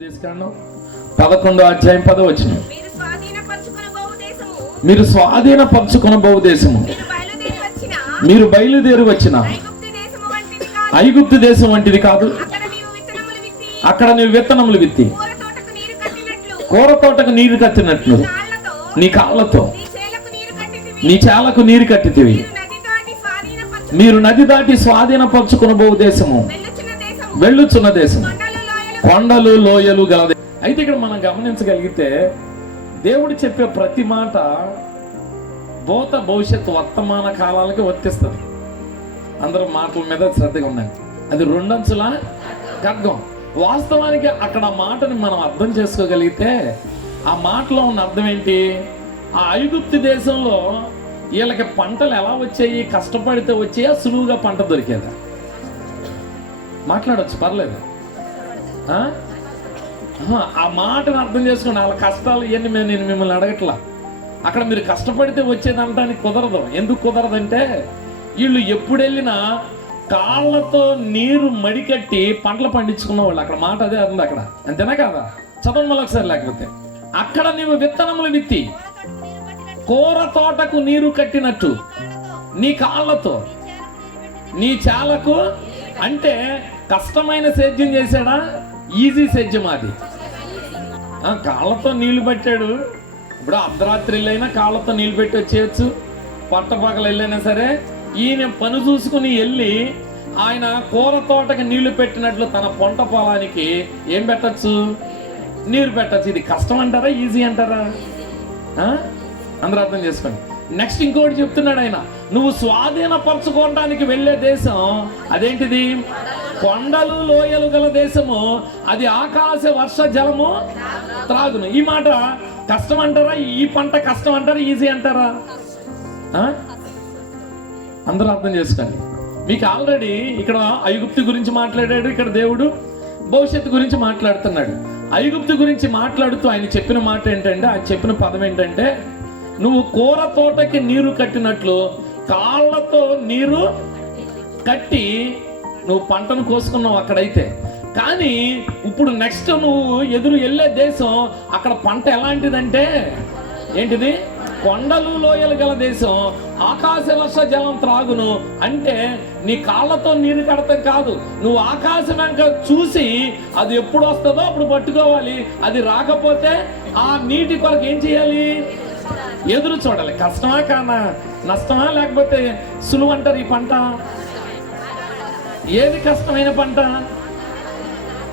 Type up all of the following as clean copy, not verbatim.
ఉపదేశకాండం 11వ అధ్యాయం 10వ వచనం. మీరు స్వాధీనపరచుకొనబోవు దేశము మీరు బయలుదేరి వచ్చిన ఐగుప్తు దేశం వంటిది కాదు. అక్కడ నీవు విత్తనములు విత్తి కూర తోటకు నీరు కట్టినట్లు నీ కాళ్ళతో నీ చాలకు నీరు కట్టితివి. మీరు నది దాటి స్వాధీనపరచుకొనబోవు దేశము వెళ్ళుచున్న దేశం కొండలు లోయలు గలదే. అయితే ఇక్కడ మనం గమనించగలిగితే దేవుడు చెప్పే ప్రతి మాట భూత భవిష్యత్తు వర్తమాన కాలాలకి వర్తిస్తుంది. అందరూ మాటల మీద శ్రద్ధగా ఉండండి. అది రెండంచుల ఖడ్గం. వాస్తవానికి అక్కడ మాటని మనం అర్థం చేసుకోగలిగితే ఆ మాటలో ఉన్న అర్థం ఏంటి? ఆ ఐగుప్తు దేశంలో వీళ్ళకి పంటలు ఎలా వచ్చాయి? కష్టపడితే వచ్చాయా, సులువుగా పంట దొరికేదా? మాట్లాడచ్చు, పర్లేదు. ఆ మాటను అర్థం చేసుకోండి. వాళ్ళ కష్టాలు ఇవన్నీ నేను మిమ్మల్ని అడగట్లా. అక్కడ మీరు కష్టపడితే వచ్చేది అనడానికి కుదరదు. ఎందుకు కుదరదంటే వీళ్ళు ఎప్పుడు వెళ్ళినా కాళ్ళతో నీరు మడికట్టి పంటలు పండించుకున్న వాళ్ళు. అక్కడ మాట అదే ఉంది అక్కడ, అంతేనా కాదా? చదవం మళ్ళీ ఒకసారి. లేకపోతే అక్కడ నీవు విత్తనములు విత్తి కూర తోటకు నీరు కట్టినట్టు నీ కాళ్ళతో నీ చాలకు. అంటే కష్టమైన సేద్యం చేశాడా? ఈజీ సేద్యం అది. కాళ్ళతో నీళ్లు పెట్టాడు. ఇప్పుడు అర్ధరాత్రిలైనా కాళ్ళతో నీళ్లు పెట్టి వచ్చేయచ్చు, పట్టపగలు వెళ్ళైనా సరే. ఈయన పని చూసుకుని వెళ్ళి ఆయన కూర తోటకి నీళ్లు పెట్టినట్లు తన పంట పొలానికి ఏం పెట్టచ్చు? నీరు పెట్టచ్చు. ఇది కష్టం అంటారా, ఈజీ అంటారా? అందరూ అర్థం చేసుకోండి. నెక్స్ట్ ఇంకోటి చెప్తున్నాడు ఆయన, నువ్వు స్వాధీనపరచుకోవడానికి వెళ్ళే దేశం అదేంటిది? కొండలు లోయలు గల దేశము, అది ఆకాశ వర్ష జలము త్రాగును. ఈ మాట కష్టం అంటారా? ఈ పంట కష్టం అంటారా, ఈజీ అంటారా? అందరూ అర్థం చేసుకోండి. మీకు ఆల్రెడీ ఇక్కడ ఐగుప్తు గురించి మాట్లాడాడు, ఇక్కడ దేవుడు భవిష్యత్తు గురించి మాట్లాడుతున్నాడు. ఐగుప్తు గురించి మాట్లాడుతూ ఆయన చెప్పిన మాట ఏంటంటే, ఆయన చెప్పిన పదం ఏంటంటే, నువ్వు కూర తోటకి నీరు కట్టినట్లు కాళ్ళతో నీరు కట్టి నువ్వు పంటను కోసుకున్నావు అక్కడైతే. కానీ ఇప్పుడు నెక్స్ట్ నువ్వు ఎదురు వెళ్ళే దేశం, అక్కడ పంట ఎలాంటిదంటే ఏంటిది? కొండలు లోయలు గల దేశం, ఆకాశ వర్ష జలం త్రాగును. అంటే నీ కాళ్ళతో నీరు కడతాం కాదు, నువ్వు ఆకాశం వెంక చూసి అది ఎప్పుడు వస్తుందో అప్పుడు పట్టుకోవాలి. అది రాకపోతే ఆ నీటి కొరకు ఏం చేయాలి? ఎదురు చూడాలి. కష్టమా కానా, నష్టమా లేకపోతే సులువు అంటారు ఈ పంట? ఏది కష్టమైన పంట?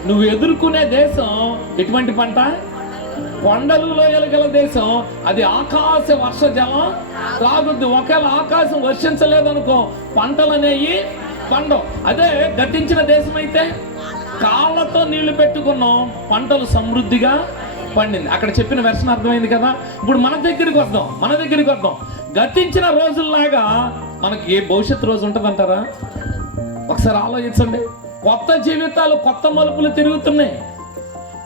నువ్వు ఎదుర్కొనే దేశం ఎటువంటి పంట? కొండలు లోయలు గల దేశం, అది ఆకాశ వర్ష జలం తాగుద్ది. ఒకవేళ ఆకాశం వర్షించలేదనుకో పంటలు అనేవి పండవు. అదే గతించిన దేశం అయితే కాళ్ళతో నీళ్లు పెట్టుకున్నాం, పంటలు సమృద్ధిగా పండింది. అక్కడ చెప్పిన వెర్షన్ అర్థమైంది కదా? ఇప్పుడు మన దగ్గరికి వద్దాం. గతించిన రోజుల్లాగా మనకి ఏ భవిష్యత్తు రోజు ఉంటుంది అంటారా? ఒకసారి ఆలోచించండి. కొత్త జీవితాలు కొత్త మలుపులు తిరుగుతున్నాయి.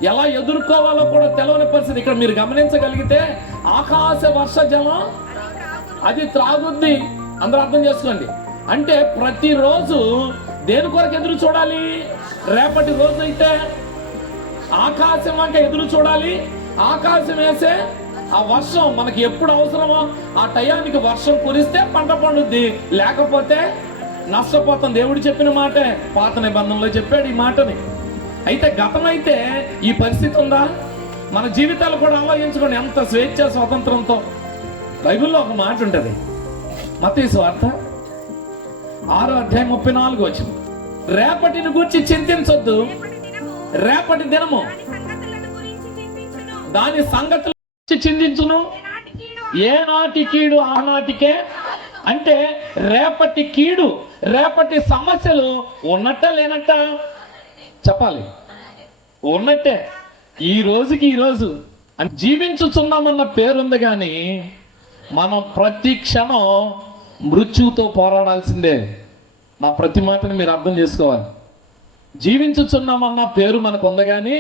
ఎలా ఎదుర్కోవాలో కూడా తెలియని పరిస్థితి. ఇక్కడ మీరు గమనించగలిగితే ఆకాశ వర్ష జలం అది త్రాగుద్ది. అందరూ అర్థం చేసుకోండి. అంటే ప్రతిరోజు దేని కొరకు ఎదురు చూడాలి? రేపటి రోజు అయితే ఆకాశం వంక ఎదురు చూడాలి. ఆకాశం వేసే ఆ వర్షం మనకి ఎప్పుడు అవసరమో ఆ టయానికి వర్షం కురిస్తే పంట పండుద్ది, లేకపోతే నష్టపోతాం. దేవుడు చెప్పిన మాటే, పాత నిబంధనలో చెప్పాడు ఈ మాటని. అయితే గతమైతే ఈ పరిస్థితి ఉందా? మన జీవితాలు కూడా ఆలోచించుకోండి. ఎంత స్వేచ్ఛ స్వాతంత్రంతో. బైబిల్లో ఒక మాట ఉంటుంది, మత్తయి సువార్త 6వ అధ్యాయం 34వ వచనం. రేపటిని గూర్చి చింతించొద్దు, రేపటి దినము దాని సంగతుల గురించి చింతించును, ఏనాటి కీడు ఆనాటికే. అంటే రేపటి కీడు, రేపటి సమస్యలు ఉన్నట్ట లేనట్ట చెప్పాలి? ఉన్నట్టే. ఈ రోజుకి ఈ రోజు జీవించుచున్నామన్న పేరుంది, కానీ మనం ప్రతి క్షణం మృత్యువుతో పోరాడాల్సిందే. నా ప్రతి మాటని మీరు అర్థం చేసుకోవాలి. జీవించుచున్నామన్న పేరు మనకు ఉంది, కానీ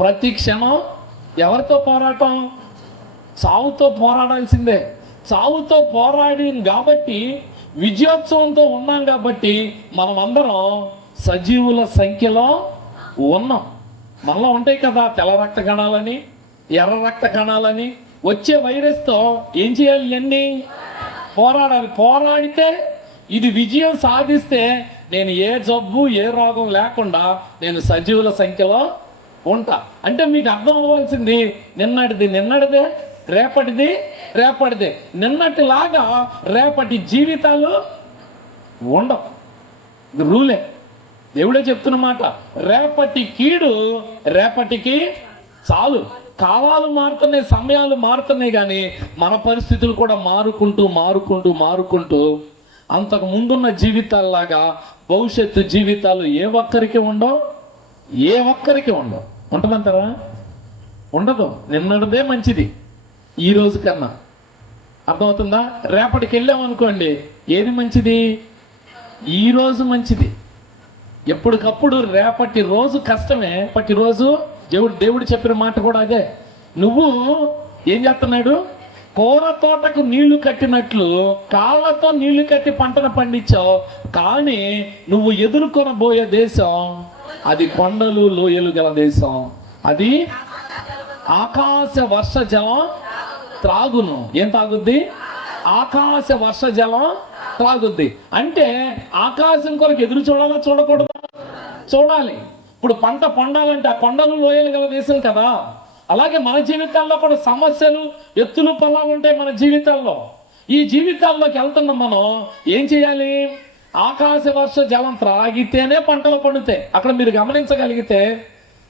ప్రతి క్షణం ఎవరితో పోరాటం? చావుతో పోరాడాల్సిందే. చావుతో పోరాడి కాబట్టి, విజయోత్సవంతో ఉన్నాం కాబట్టి మనం అందరం సజీవుల సంఖ్యలో ఉన్నాం. మనలో ఉంటాయి కదా తెల్ల రక్త కణాలని, ఎర్ర రక్త కణాలని. వచ్చే వైరస్తో ఏం చేయాలి? ఇవన్నీ పోరాడాలి. పోరాడితే ఇది విజయం సాధిస్తే నేను ఏ జబ్బు ఏ రోగం లేకుండా నేను సజీవుల సంఖ్యలో ఉంటా. అంటే మీకు అర్థం అవ్వాల్సింది నిన్నటిదే, రేపటిదే. నిన్నటిలాగా రేపటి జీవితాలు ఉండవు. ఇది రూలే, దేవుడే చెప్తున్నమాట. రేపటి కీడు రేపటికి చాలు. కాలాలు మారుతున్నాయి, సమయాలు మారుతున్నాయి, కానీ మన పరిస్థితులు కూడా మారుకుంటూ అంతకు ముందున్న జీవితాల్లాగా భవిష్యత్తు జీవితాలు ఏ ఒక్కరికి ఉండవు. ఉంటుందంటారా? ఉండదు. నిన్నటిదే మంచిది ఈ రోజు కన్నా. అర్థమవుతుందా? రేపటికి వెళ్ళామనుకోండి, ఏది మంచిది? ఈ రోజు మంచిది. ఎప్పటికప్పుడు రేపటి రోజు కష్టమే. ప్రతిరోజు దేవుడు చెప్పిన మాట కూడా అదే. నువ్వు ఏం చేస్తున్నాడు? కూర తోటకు నీళ్లు కట్టినట్లు కాళ్ళతో నీళ్లు కట్టి పంటను పండించావు, కానీ నువ్వు ఎదుర్కొనబోయే దేశం అది కొండలు లోయలు గల దేశం. అది ఆకాశ వర్ష జలం త్రాగును. ఏం తాగుద్ది? ఆకాశ వర్ష జలం త్రాగుద్ది. అంటే ఆకాశం కొరకు ఎదురు చూడాలా, చూడకూడదా? చూడాలి. ఇప్పుడు పంట పండాలంటే ఆ కొండలు లోయలు గల దేశం కదా. అలాగే మన జీవితాల్లో కూడా సమస్యలు, ఎత్తులు పల్లాలు ఉంటాయి మన జీవితాల్లో. ఈ జీవితాల్లోకి వెళ్తున్నాం మనం. ఏం చేయాలి? ఆకాశ వర్ష జలం త్రాగితేనే పంటలు పండుతాయి. అక్కడ మీరు గమనించగలిగితే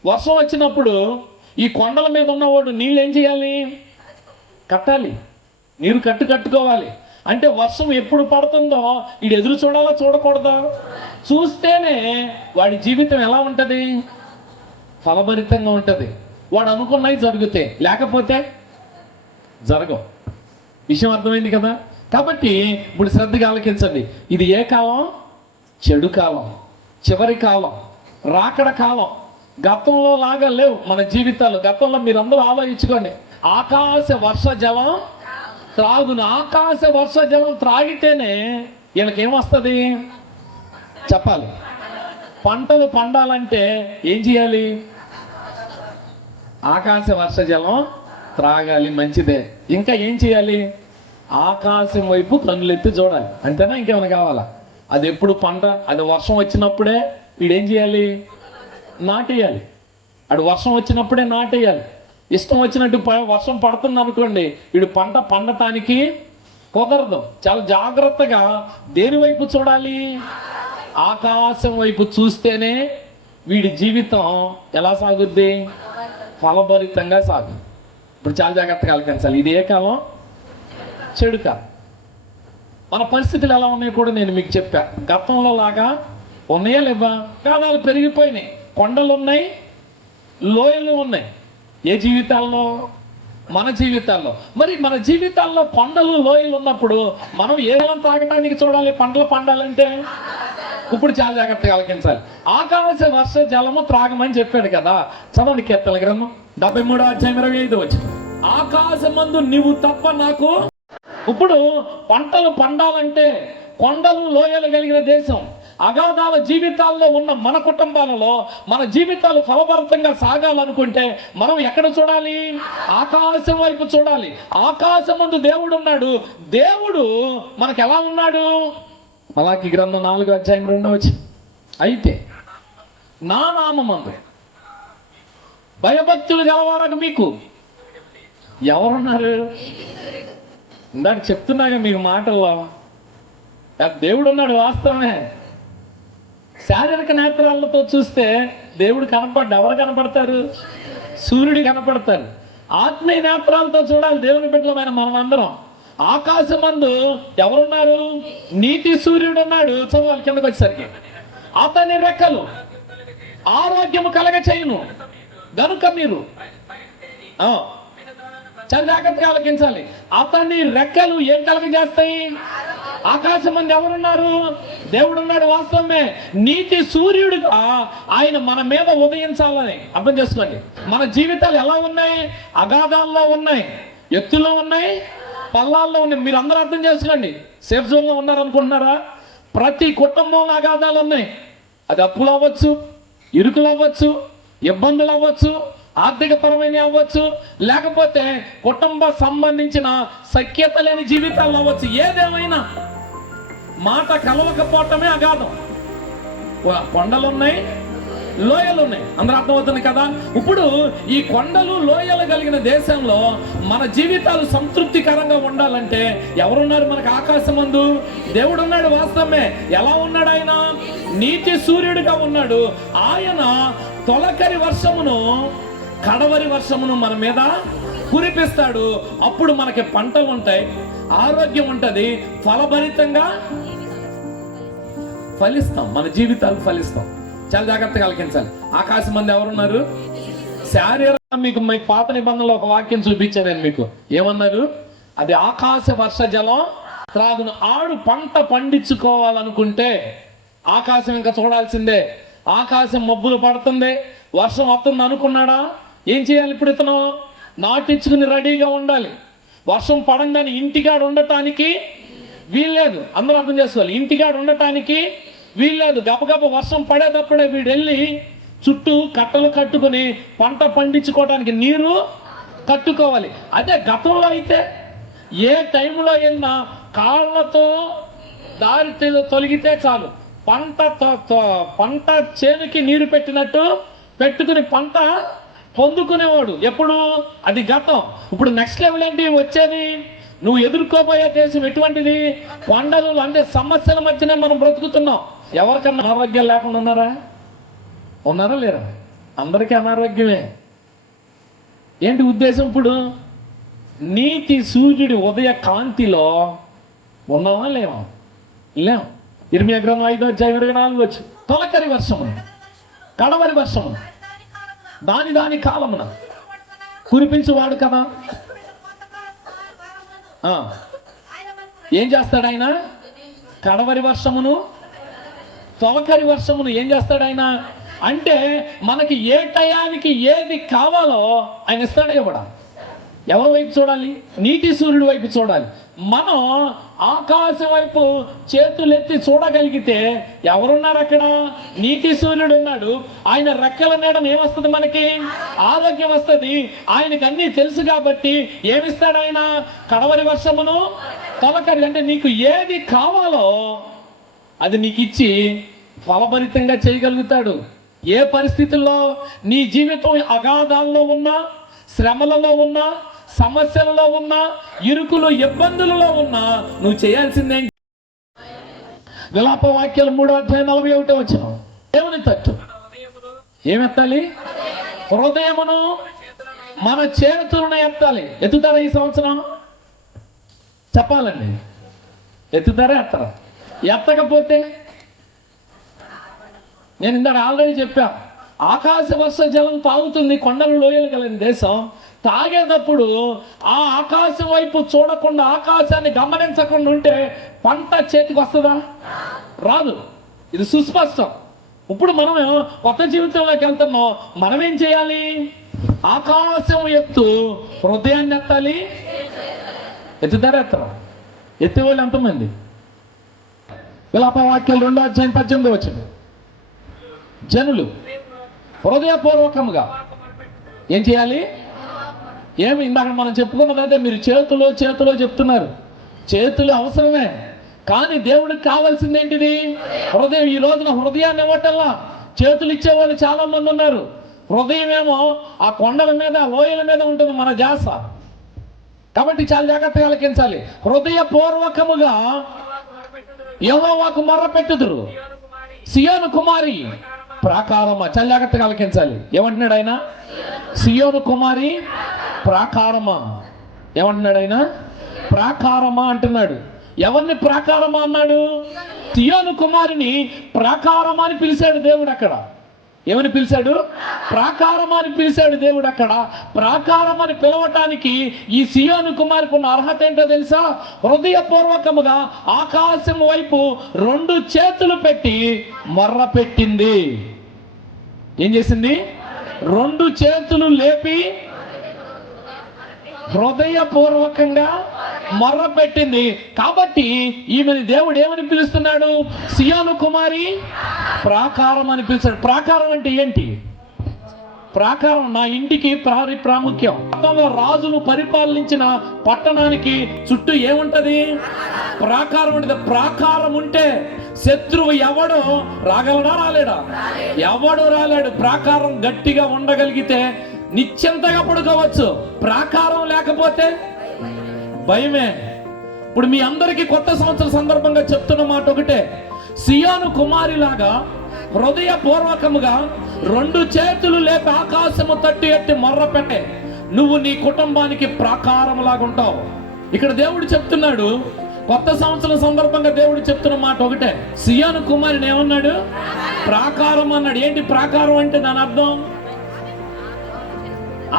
వర్షం వచ్చినప్పుడు ఈ కొండల మీద ఉన్నవాడు నీళ్ళు ఏం చేయాలి? కట్టాలి. నీరు కట్టుకోవాలి. అంటే వర్షం ఎప్పుడు పడుతుందో వీడు ఎదురు చూడాలా, చూడకూడదా? చూస్తేనే వాడి జీవితం ఎలా ఉంటుంది? ఫలభరితంగా ఉంటుంది. వాడు అనుకున్నవి జరుగుతాయి, లేకపోతే జరగవు. విషయం అర్థమైంది కదా? కాబట్టి ఇప్పుడు శ్రద్ధగా ఆలకించండి. ఇది ఏ కాలం? చెడు కాలం, చివరి కాలం, రాకడ కాలం. గతంలో లాగా లేవు మన జీవితాలు. గతంలో మీరందరూ ఆలోచించుకోండి. ఆకాశ వర్ష జలం త్రాగును. ఆకాశ వర్ష జలం త్రాగితేనే వీళ్ళకేమొస్తుంది చెప్పాలి. పంటలు పండాలంటే ఏం చేయాలి? ఆకాశ వర్ష జలం త్రాగాలి, మంచిదే. ఇంకా ఏం చేయాలి? ఆకాశం వైపు కన్నులెత్తి చూడాలి. అంతేనా? ఇంకేమైనా కావాలా? అది ఎప్పుడు పంట, అది వర్షం వచ్చినప్పుడే వీడేం చేయాలి? నాటేయాలి. అటు వర్షం వచ్చినప్పుడే నాటేయాలి. ఇష్టం వచ్చినట్టు వర్షం పడుతుంది అనుకోండి, వీడు పంట పండటానికి కుదరదు. చాలా జాగ్రత్తగా దేని వైపు చూడాలి? ఆకాశం వైపు చూస్తేనే వీడి జీవితం ఎలా సాగుద్ది? ఫలభరితంగా సాగు. ఇప్పుడు చాలా జాగ్రత్తగా ఆలోచించాలి. ఇది ఏ కాలం? చెడు కాలం. మన పరిస్థితులు ఎలా ఉన్నాయో కూడా నేను మీకు చెప్పా. గతంలో లాగా ఉన్నాయా లేవా? కాలాలు పెరిగిపోయినాయి. కొండలు ఉన్నాయి, లోయలు ఉన్నాయి. ఏ జీవితాల్లో? మన జీవితాల్లో. మరి మన జీవితాల్లో కొండలు లోయలు ఉన్నప్పుడు మనం ఏ జలం తాగడానికి చూడాలి? పంటలు పండాలంటే ఇప్పుడు చాలా జాగ్రత్తగా ఆలకించాలి. ఆకాశ వర్ష జలము త్రాగమని చెప్పాడు కదా. చదవండి కీర్తన గ్రంథం 73:25. ఆకాశమందు నీవు తప్ప నాకు. ఇప్పుడు పంటలు పండాలంటే కొండలు లోయలు కలిగిన దేశం, అగాధాల జీవితాల్లో ఉన్న మన కుటుంబాలలో మన జీవితాలు ఫలభరితంగా సాగాలనుకుంటే మనం ఎక్కడ చూడాలి? ఆకాశం వైపు చూడాలి. ఆకాశమందు దేవుడు ఉన్నాడు. దేవుడు మనకు ఎలా ఉన్నాడు? మలాకి గ్రంథం 4:2. అయితే నా నామమందు భయభక్తులు గలవారకు మీకు ఎవరున్నారు? ఇందాక చెప్తున్నాగా మీకు మాటల్లో. దేవుడు ఉన్నాడు, వాస్తవమే. శారీరక నేత్రాలతో చూస్తే దేవుడు కనపడ్డు. ఎవరు కనపడతారు? సూర్యుడు కనపడతారు. ఆత్మీయ నేత్రాలతో చూడాలి దేవుని బిడ్డలమైన మనం అందరం. ఆకాశమందు ఎవరున్నారు? నీతి సూర్యుడు ఉన్నాడు. చదవాలి కిందకు వచ్చేసరికి. అతని రెక్కలు ఆరోగ్యము కలగ చేయును గనుక మీరు చాలా జాగ్రత్తగా ఆలకించాలి. అతని రెక్కలు ఏం కలగజేస్తాయి? ఆకాశం మంది ఎవరున్నారు? దేవుడు ఉన్నాడు, వాస్తవమే. నీతి సూర్యుడుగా ఆయన మన మీద ఉదయించాలని అర్థం చేసుకోండి. మన జీవితాలు ఎలా ఉన్నాయి? అగాధాల్లో ఉన్నాయి, ఎత్తులో ఉన్నాయి, పల్లాల్లో ఉన్నాయి. మీరు అందరూ అర్థం చేసుకోండి. సేఫ్ జోన్లో ఉన్నారనుకుంటున్నారా? ప్రతి కుటుంబంలో అగాధాలు ఉన్నాయి. అది అప్పులు అవ్వచ్చు, ఇరుకులు అవ్వచ్చు, ఇబ్బందులు అవ్వచ్చు, ఆర్థిక పరమైన అవ్వచ్చు, లేకపోతే కుటుంబ సంబంధించిన సఖ్యత లేని జీవితాలు అవ్వచ్చు. ఏదేమైనా మాట కలవకపోవటమే అగాధం. కొండలు ఉన్నాయి, లోయలు ఉన్నాయి. అందరూ అర్థమవుతుంది కదా. ఇప్పుడు ఈ కొండలు లోయలు కలిగిన దేశంలో మన జీవితాలు సంతృప్తికరంగా ఉండాలంటే ఎవరున్నారు మనకు? ఆకాశమందు దేవుడు ఉన్నాడు. వాస్తవమే. ఎలా ఉన్నాడు ఆయన? నీతి సూర్యుడిగా ఉన్నాడు. ఆయన తొలకరి వర్షమును, కడవరి వర్షమును మన మీద కురిపిస్తాడు. అప్పుడు మనకి పంటలు ఉంటాయి, ఆరోగ్యం ఉంటుంది, ఫలభరితంగా ఫలిస్తాం, మన జీవితాలు ఫలిస్తాం. చాలా జాగ్రత్తగా ఆలకించాలి. ఆకాశం మంది ఎవరున్నారు? శారీరకంగా మీకు పాత నిబంధనలో ఒక వాక్యం చూపించాను నేను మీకు. ఏమన్నారు? అది ఆకాశ వర్ష జలం త్రాగును. ఆడు పంట పండించుకోవాలనుకుంటే ఆకాశం ఇంకా చూడాల్సిందే. ఆకాశం మబ్బులు పడుతుంది, వర్షం వస్తుంది అనుకున్నాడా? ఏం చేయాలి? ఇప్పుడు ఇతను నాటించుకుని రెడీగా ఉండాలి. వర్షం పడంగానే ఇంటికాడ ఉండటానికి వీల్లేదు. అందరూ అర్థం చేసుకోవాలి. ఇంటికాడ ఉండటానికి వీల్లేదు. గబగబ వర్షం పడేటప్పుడే వీడు వెళ్ళి చుట్టూ కట్టలు కట్టుకుని పంట పండించుకోవడానికి నీరు కట్టుకోవాలి. అదే గతంలో అయితే ఏ టైంలో వెళ్ళినా కాళ్ళతో దారి తొలగితే చాలు, పంట చేనుకి నీరు పెట్టినట్టు పెట్టుకుని పంట పొందుకునేవాడు. ఎప్పుడు? అది గతం. ఇప్పుడు నెక్స్ట్ లెవెల్ ఏంటి వచ్చేది? నువ్వు ఎదుర్కోబోయే దేశం ఎటువంటిది? కొండలు అంటే సమస్యల మధ్యనే మనం బ్రతుకుతున్నాం. ఎవరికన్నా అనారోగ్యం లేకుండా ఉన్నారా లేరా? అందరికీ అనారోగ్యమే. ఏంటి ఉద్దేశం? ఇప్పుడు నీతి సూర్యుడి ఉదయ కాంతిలో ఉన్నావా లేవా? లేం. ఇర్మియా గ్రంథం 5:24 తొలకరి వర్షము, కడవరి వర్షము దాని కాలమున కురిపించువాడు కదా. ఏం చేస్తాడు ఆయన? కడవరి వర్షమును, తొలకరి వర్షమును ఏం చేస్తాడు ఆయన? అంటే మనకి ఏ టయానికి ఏది కావాలో ఆయన ఇస్తాడు. ఇవ్వడా? ఎవరి వైపు చూడాలి? నీతి సూర్యుడి వైపు చూడాలి. మనం ఆకాశం వైపు చేతులెత్తి చూడగలిగితే ఎవరున్నారు అక్కడ? నీతి సూర్యుడు ఉన్నాడు. ఆయన రెక్కల నీడన ఏమొస్తుంది? మనకి ఆరోగ్యం వస్తుంది. ఆయనకి అన్నీ తెలుసు కాబట్టి ఏమిస్తాడు ఆయన? కడవరి వర్షమును, తొలకరి. అంటే నీకు ఏది కావాలో అది నీకు ఇచ్చి ఫలభరితంగా చేయగలుగుతాడు. ఏ పరిస్థితుల్లో నీ జీవితం అగాధాల్లో ఉన్నా, శ్రమలలో ఉన్నా, సమస్యలలో ఉన్నా, ఇరుకులు ఇబ్బందులలో ఉన్నా నువ్వు చేయాల్సిందేంటి? విలాప వాక్యాలు 3:41 దేవుని తట్టు ఏమెత్తాలి? హృదయమును, మన చేతులను ఎత్తాలి. ఎత్తుతారా ఈ సంవత్సరం? చెప్పాలండి, ఎత్తుతారా ఎత్తరా? ఎత్తకపోతే నేను ఇందాక ఆల్రెడీ చెప్పా, ఆకాశ వర్ష జలం తాగుతుంది కొండలు లోయలు కలిగిన దేశం. తాగేటప్పుడు ఆ ఆకాశం వైపు చూడకుండా, ఆకాశాన్ని గమనించకుండా ఉంటే పంట చేతికి వస్తుందా? రాదు. ఇది సుస్పష్టం. ఇప్పుడు మనం కొత్త జీవితంలోకి వెళ్తున్నాం. మనం ఏం చేయాలి? ఆకాశం ఎత్తు, హృదయాన్ని ఎత్తాలి. ఎత్తుతారా ఎత్తరా? ఎత్తేవాళ్ళు ఎంతమంది? విలాపవాక్యాలు 2:18 జనులు హృదయపూర్వకముగా ఏం చేయాలి? ఏమి ఇందాక మనం చెప్పుకున్నదైతే మీరు చేతులో చెప్తున్నారు. చేతులు అవసరమే, కానీ దేవుడికి కావాల్సింది ఏంటిది? హృదయం. ఈ రోజున హృదయాన్ని ఇవ్వటల్లా చేతులు ఇచ్చేవాళ్ళు చాలా మంది ఉన్నారు. హృదయం ఏమో ఆ కొండల మీద, లోయల మీద ఉంటుంది మన ధ్యాస. కాబట్టి చాలా జాగ్రత్తగా ఆలకించాలి. హృదయపూర్వకముగా యెహోవాకు మొర్రపెట్టుదురు, సియోను కుమారి ప్రాకారమా. చాలా జాగ్రత్తగా ఆలకించాలి. ఏమంటున్నాడు ఆయన? సియోను కుమారి ప్రాకారమా. ఏమంటున్నాడు ఆయన? ప్రాకారమా అంటున్నాడు. ఎవరిని ప్రాకారమా అన్నాడు? సియోను కుమారిని ప్రాకారమా అని పిలిచాడు దేవుడు అక్కడ. ఏమని పిలిచాడు? ప్రాకారం అని పిలిచాడు దేవుడు అక్కడ. ప్రాకారం అని పిలవటానికి ఈ సియోను కుమారికి ఉన్న అర్హత ఏంటో తెలుసా? హృదయపూర్వకముగా ఆకాశం వైపు 2 చేతులు పెట్టి మొర్ర పెట్టింది. ఏం చేసింది? 2 చేతులు లేపి హృదయపూర్వకంగా మొర్ర పెట్టింది. కాబట్టి ఈమెని దేవుడు ఏమని పిలుస్తున్నాడు? సియోను కుమారి ప్రాకారం అని పిలిచాడు. ప్రాకారం అంటే ఏంటి? ప్రాకారం నా ఇంటికి ప్రాముఖ్యం. గతంలో రాజులు పరిపాలించిన పట్టణానికి చుట్టూ ఏముంటది? ప్రాకారం ఉంటుంది. ప్రాకారం ఉంటే శత్రువు ఎవడు రాగలడా? రాలేడా? ఎవడు రాలేడు. ప్రాకారం గట్టిగా ఉండగలిగితే నిశ్చింతగా పడుకోవచ్చు. ప్రాకారం లేకపోతే భయమే. ఇప్పుడు మీ అందరికీ కొత్త సంవత్సర సందర్భంగా చెప్తున్న మాట ఒకటే, సియోను కుమారిలాగా హృదయపూర్వకముగా 2 చేతులు లేపి ఆకాశము తట్టి ఎత్తి మొర్ర పెట్టే నువ్వు నీ కుటుంబానికి ప్రాకారం లాగా ఉంటావు. ఇక్కడ దేవుడు చెప్తున్నాడు, కొత్త సంవత్సరం సందర్భంగా దేవుడు చెప్తున్న మాట ఒకటే, సియోను కుమారుని ఏమన్నాడు? ప్రాకారం అన్నాడు. ఏంటి ప్రాకారం అంటే? దాని అర్థం,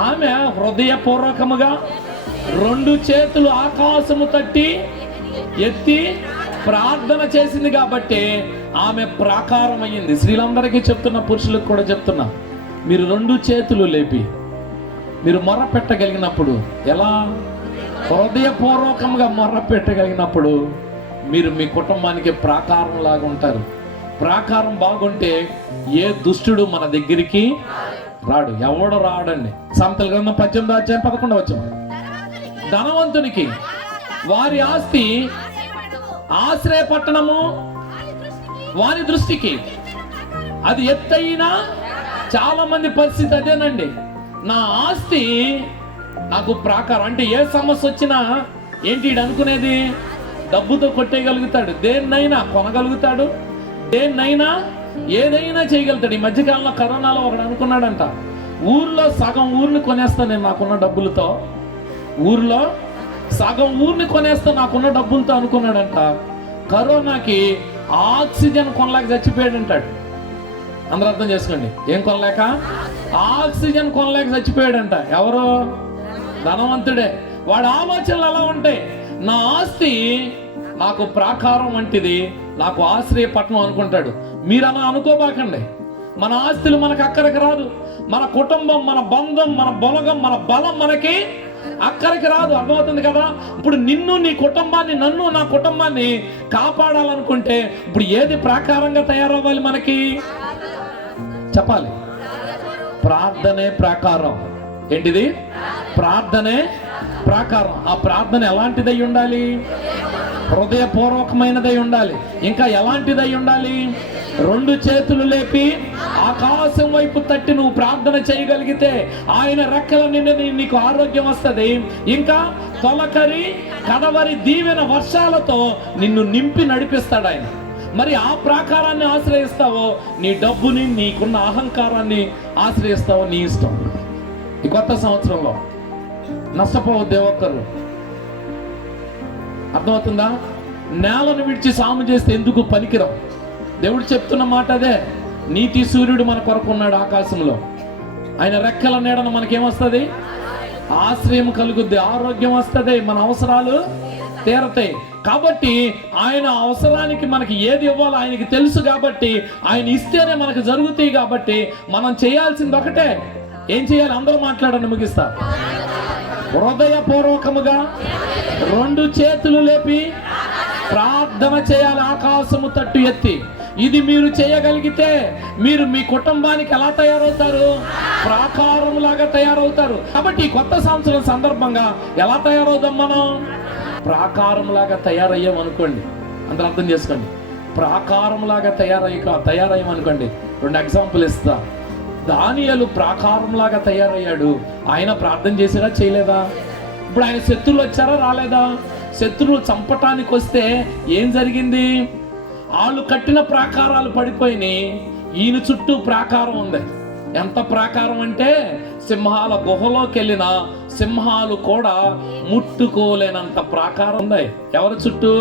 ఆమె హృదయపూర్వకముగా 2 చేతులు ఆకాశము తట్టి ఎత్తి ప్రార్థన చేసింది కాబట్టి ఆమె ప్రాకారం అయ్యింది. స్త్రీలందరికీ చెప్తున్నా, పురుషులకు కూడా చెప్తున్నా, మీరు 2 చేతులు లేపి మీరు మొర్ర పెట్టగలిగినప్పుడు, ఎలా? హృదయపూర్వకంగా మొర్ర పెట్టగలిగినప్పుడు మీరు మీ కుటుంబానికి ప్రాకారం లాగా ఉంటారు. ప్రాకారం బాగుంటే ఏ దుష్టుడు మన దగ్గరికి రాడు. ఎవడు రాడండి. సామెతల గ్రంథం 18వ అధ్యాయం 11వ వచనం, ధనవంతునికి వారి ఆస్తి ఆశ్రయ పట్టణము, వారి దృష్టికి అది ఎత్తైనా. చాలా మంది పరిస్థితి అదేనండి. నా ఆస్తి నాకు ప్రాకారం అంటే ఏ సమస్య వచ్చినా ఏంటి అనుకునేది? డబ్బుతో కొట్టేయగలుగుతాడు, దేన్నైనా కొనగలుగుతాడు, దేన్నైనా ఏదైనా చేయగలుగుతాడు. ఈ మధ్యకాలంలో కరోనాలో ఒకడు అనుకున్నాడంట, ఊర్లో సగం ఊరిని కొనేస్తాను నేను నాకున్న డబ్బులతో, ఊర్లో సగం ఊరిని కొనేస్తా నాకున్న డబ్బులతో అనుకున్నాడంట. కరోనాకి ఆక్సిజన్ కొనలేక చచ్చిపోయాడంటాడు. అందరూ అర్థం చేసుకోండి, ఏం కొనలేక? ఆక్సిజన్ కొనలేక చచ్చిపోయాడంట. ఎవరు? ధనవంతుడే. వాడి ఆలోచనలు ఎలా ఉంటాయి? నా ఆస్తి నాకు ప్రాకారం వంటిది, నాకు ఆశ్రయపట్నం అనుకుంటాడు. మీరు అలా అనుకోబాకండి. మన ఆస్తులు మనకు అక్కడికి రాదు. మన కుటుంబం, మన బంధం, మన బలగం, మన బలం మనకి అక్కడికి రాదు. అర్థమవుతుంది కదా? ఇప్పుడు నిన్ను, నీ కుటుంబాన్ని, నన్ను, నా కుటుంబాన్ని కాపాడాలనుకుంటే ఇప్పుడు ఏది ప్రాకారంగా తయారవ్వాలి? మనకి చెప్పాలి, ప్రార్థనే ప్రాకారం. ఏంటిది? ప్రార్థనే ప్రాకారం. ఆ ప్రార్థన ఎలాంటిదై ఉండాలి? హృదయపూర్వకమైనదై ఉండాలి. ఇంకా ఎలాంటిదై ఉండాలి? 2 చేతులు లేపి ఆకాశం వైపు తట్టి నువ్వు ప్రార్థన చేయగలిగితే ఆయన రెక్కల నిండా నీకు ఆరోగ్యం వస్తుంది. ఇంకా తొలకరి కడవరి దీవెన వర్షాలతో నిన్ను నింపి నడిపిస్తాడు ఆయన. మరి ఆ ప్రాకారాన్ని ఆశ్రయిస్తావో, నీ డబ్బుని, నీకున్న అహంకారాన్ని ఆశ్రయిస్తావో నీ ఇష్టం. ఈ కొత్త సంవత్సరంలో నష్టపోవద్దే ఒక్కరు. అర్థమవుతుందా? నేలను విడిచి సాము చేస్తే ఎందుకు పనికిరాం. దేవుడు చెప్తున్న మాట అదే. నీతి సూర్యుడు మన కొరకు ఉన్నాడు ఆకాశంలో. ఆయన రెక్కల నీడన మనకేమొస్తుంది? ఆశ్రయం కలుగుద్ది, ఆరోగ్యం వస్తుంది, మన అవసరాలు తీరతాయి. కాబట్టి ఆయన అవసరానికి మనకి ఏది ఇవ్వాలో ఆయనకి తెలుసు కాబట్టి ఆయన ఇస్తేనే మనకు జరుగుతాయి. కాబట్టి మనం చేయాల్సింది ఒకటే. ఏం చేయాలి? అందరూ మాట్లాడండి, ముగిస్తా. హృదయపూర్వకముగా 2 చేతులు లేపి ప్రార్థన చేయాలి, ఆకాశము తట్టు ఎత్తి. ఇది మీరు చేయగలిగితే మీరు మీ కుటుంబానికి ఎలా తయారవుతారు? ప్రాకారం లాగా తయారవుతారు. కాబట్టి ఈ కొత్త సంవత్సరం సందర్భంగా ఎలా తయారవుదాం? మనం ప్రాకారం లాగా తయారయ్యామనుకోండి. అందరూ అర్థం చేసుకోండి. ప్రాకారం లాగా తయారయ్యామనుకోండి. 2 ఎగ్జాంపుల్ ఇస్తా. దానియేలు ప్రాకారం లాగా తయారయ్యాడు. ఆయన ప్రార్థన చేసాడా? చేయలేదా? ఇప్పుడు ఆయన శత్రువులు వచ్చారా? రాలేదా? శత్రువులు చంపటానికి వస్తే ఏం జరిగింది? వాళ్ళు కట్టిన ప్రాకారాలు పడిపోయినాయి. ఈయన చుట్టూ ప్రాకారం ఉంది. ఎంత ప్రాకారం అంటే సింహాల గుహలోకి వెళ్ళిన సింహాలు కూడా ముట్టుకోలేనంత ప్రాకారం ఉంది. ఎవరి చుట్టూ?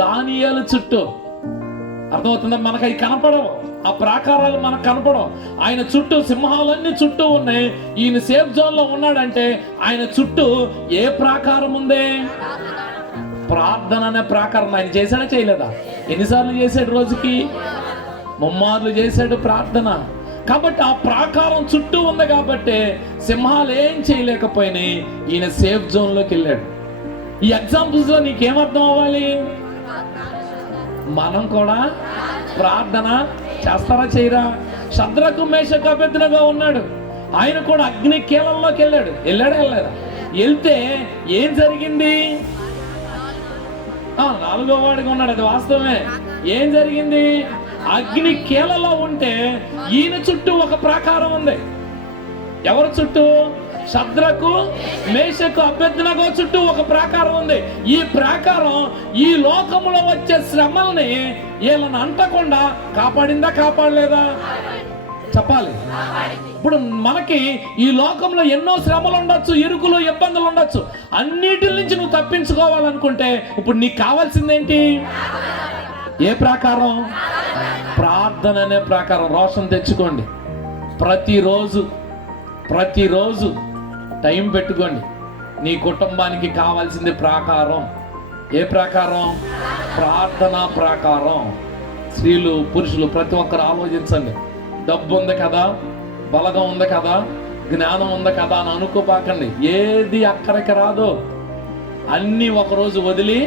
దానియేలు చుట్టూ. అర్థమవుతుందా? మనకు అవి కనపడవు, ఆ ప్రాకారాలు మనకు కనపడవు. ఆయన చుట్టూ సింహాలన్నీ చుట్టూ ఉన్నాయి. ఈయన సేఫ్ జోన్ లో ఉన్నాడంటే ఆయన చుట్టూ ఏ ప్రాకారం ఉంది? ప్రార్థన అనే ప్రాకారం. ఆయన చేశాడా? చేయలేదా? ఎన్నిసార్లు చేశాడు? రోజుకి 3 మార్లు చేశాడు ప్రార్థన. కాబట్టి ఆ ప్రాకారం చుట్టూ ఉంది కాబట్టి సింహాలు ఏం చేయలేకపోయినాయి. ఈయన సేఫ్ జోన్ లోకి వెళ్ళాడు. ఈ ఎగ్జాంపుల్స్ లో నీకేమర్థం అవ్వాలి? మనం కూడా ప్రార్థన చేస్తారా? చేయరా? శద్రకు మేషకు అబేద్నెగో ఉన్నాడు. ఆయన కూడా అగ్ని కీలల్లోకి వెళ్ళాడా? వెళ్తే ఏం జరిగింది? నాలుగో వాడిగా ఉన్నాడు, అది వాస్తవమే. ఏం జరిగింది? అగ్ని కీలలో ఉంటే ఈయన చుట్టూ ఒక ప్రాకారం ఉంది. ఎవరి చుట్టూ? షద్రకు, మేషకు, అబేద్నెగో చుట్టూ ఒక ప్రాకారం ఉంది. ఈ ప్రాకారం ఈ లోకంలో వచ్చే శ్రమల్ని వీళ్ళని అంటకుండా కాపాడిందా, కాపాడలేదా? చెప్పాలి. ఇప్పుడు మనకి ఈ లోకంలో ఎన్నో శ్రమలు ఉండొచ్చు, ఇరుకులు, ఇబ్బందులు ఉండొచ్చు. అన్నిటి నుంచి నువ్వు తప్పించుకోవాలనుకుంటే ఇప్పుడు నీకు కావాల్సిందేంటి? ఏ ప్రాకారం? ప్రార్థన అనే ప్రాకారం. రోషం తెచ్చుకోండి. ప్రతిరోజు టైం పెట్టుకోండి. నీ కుటుంబానికి కావాల్సింది ప్రాకారం. ఏ ప్రాకారం? ప్రార్థనా ప్రాకారం. స్త్రీలు, పురుషులు ప్రతి ఒక్కరు ఆలోచించండి. డబ్బు ఉంది కదా, బలగం ఉంది కదా, జ్ఞానం ఉంది కదా అని అనుకోపాకండి. ఏది అక్కడికి రాదు. అన్నీ ఒకరోజు వదిలి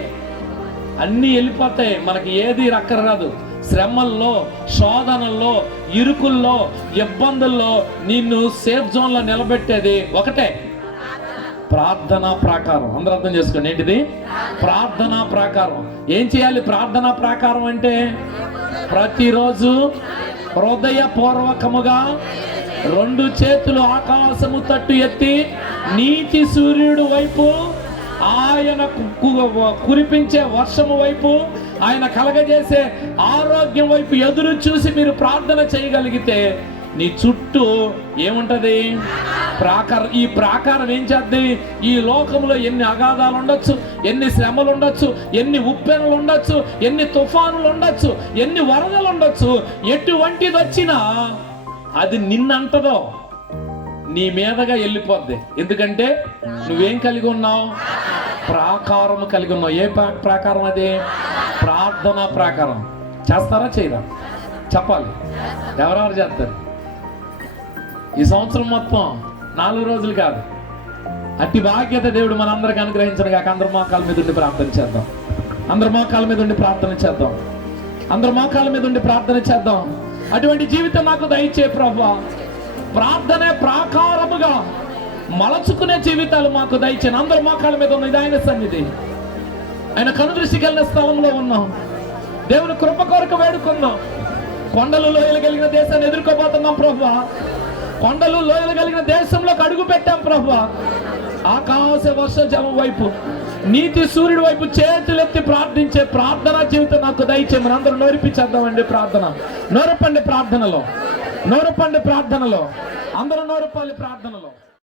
అన్నీ వెళ్ళిపోతాయి. మనకి ఏది అక్కర రాదు. శ్రమల్లో, శోధనల్లో, ఇరుకుల్లో, ఇబ్బందుల్లో నిన్ను సేఫ్ జోన్లో నిలబెట్టేది ఒకటే, ప్రార్థనా ప్రాకారం. అందరూ అర్థం చేసుకోండి. ఏంటిది? ప్రార్థనా ప్రాకారం. ఏం చేయాలి ప్రార్థనా ప్రాకారం అంటే? ప్రతిరోజు హృదయపూర్వకముగా 2 చేతులు ఆకాశము తట్టు ఎత్తి నీతి సూర్యుడు వైపు, ఆయన కురిపించే వర్షము వైపు, ఆయన కలగజేసే ఆరోగ్యం వైపు ఎదురు చూసి మీరు ప్రార్థన చేయగలిగితే నీ చుట్టూ ఏముంటది? ప్రాకారం. ఈ ప్రాకారం ఏం చేద్ది? ఈ లోకంలో ఎన్ని అగాధాలు ఉండొచ్చు, ఎన్ని శ్రమలు ఉండొచ్చు, ఎన్ని ఉప్పెనలు ఉండొచ్చు, ఎన్ని తుఫానులు ఉండొచ్చు, ఎన్ని వరదలు ఉండొచ్చు, ఎటువంటిది వచ్చినా అది నిన్నంటదో నీ మీదగా వెళ్ళిపోద్ది. ఎందుకంటే నువ్వేం కలిగి ఉన్నావు? ప్రాకారం కలిగి ఉన్నావు. ఏ ప్రాకారం అది? ప్రార్థనా ప్రాకారం. చేస్తారా, చేయరా? చెప్పాలి. ఎవరెవరు చేస్తారు? ఈ సంవత్సరం మొత్తం 4 రోజులు కాదు. అట్టి బాధ్యత దేవుడు మనందరికి అనుగ్రహించను కాక. అందరి మోకాళ్ళ మీద ఉండి ప్రార్థన చేద్దాం. అందరి మోకాళ్ళ మీద ఉండి ప్రార్థన చేద్దాం. అందరి మోకాళ్ళ మీద ఉండి ప్రార్థన చేద్దాం. అటువంటి జీవితం నాకు దయచే ప్రభువా. ప్రార్థనే ప్రాకారముగా మలచుకునే జీవితాలు మాకు దయచేయండి. అందరి మోకాళ్ళ మీద ఉన్న ఇది ఆయన సన్నిధి. ఆయన కనుదృష్టి కలిగిన స్థలంలో ఉన్నాం. దేవుని కృప కొరకు వేడుకుందాం. కొండలు, లోయలు కలిగిన దేశాన్ని ఎదుర్కోబోతున్నాం ప్రభువా. కొండలు, లోయలు కలిగిన దేశంలోకి అడుగు పెట్టాం ప్రభువా. ఆకాశ వర్ష జలం వైపు, నీతి సూర్యుడి వైపు చేతులెత్తి ప్రార్థించే ప్రార్థనా జీవితం నాకు దయచేయమని అందరూ నోరిపించేద్దామండి. ప్రార్థన నోరపండి, ప్రార్థనలో నోరపండి, ప్రార్థనలో అందరూ నోరపాలి, ప్రార్థనలో.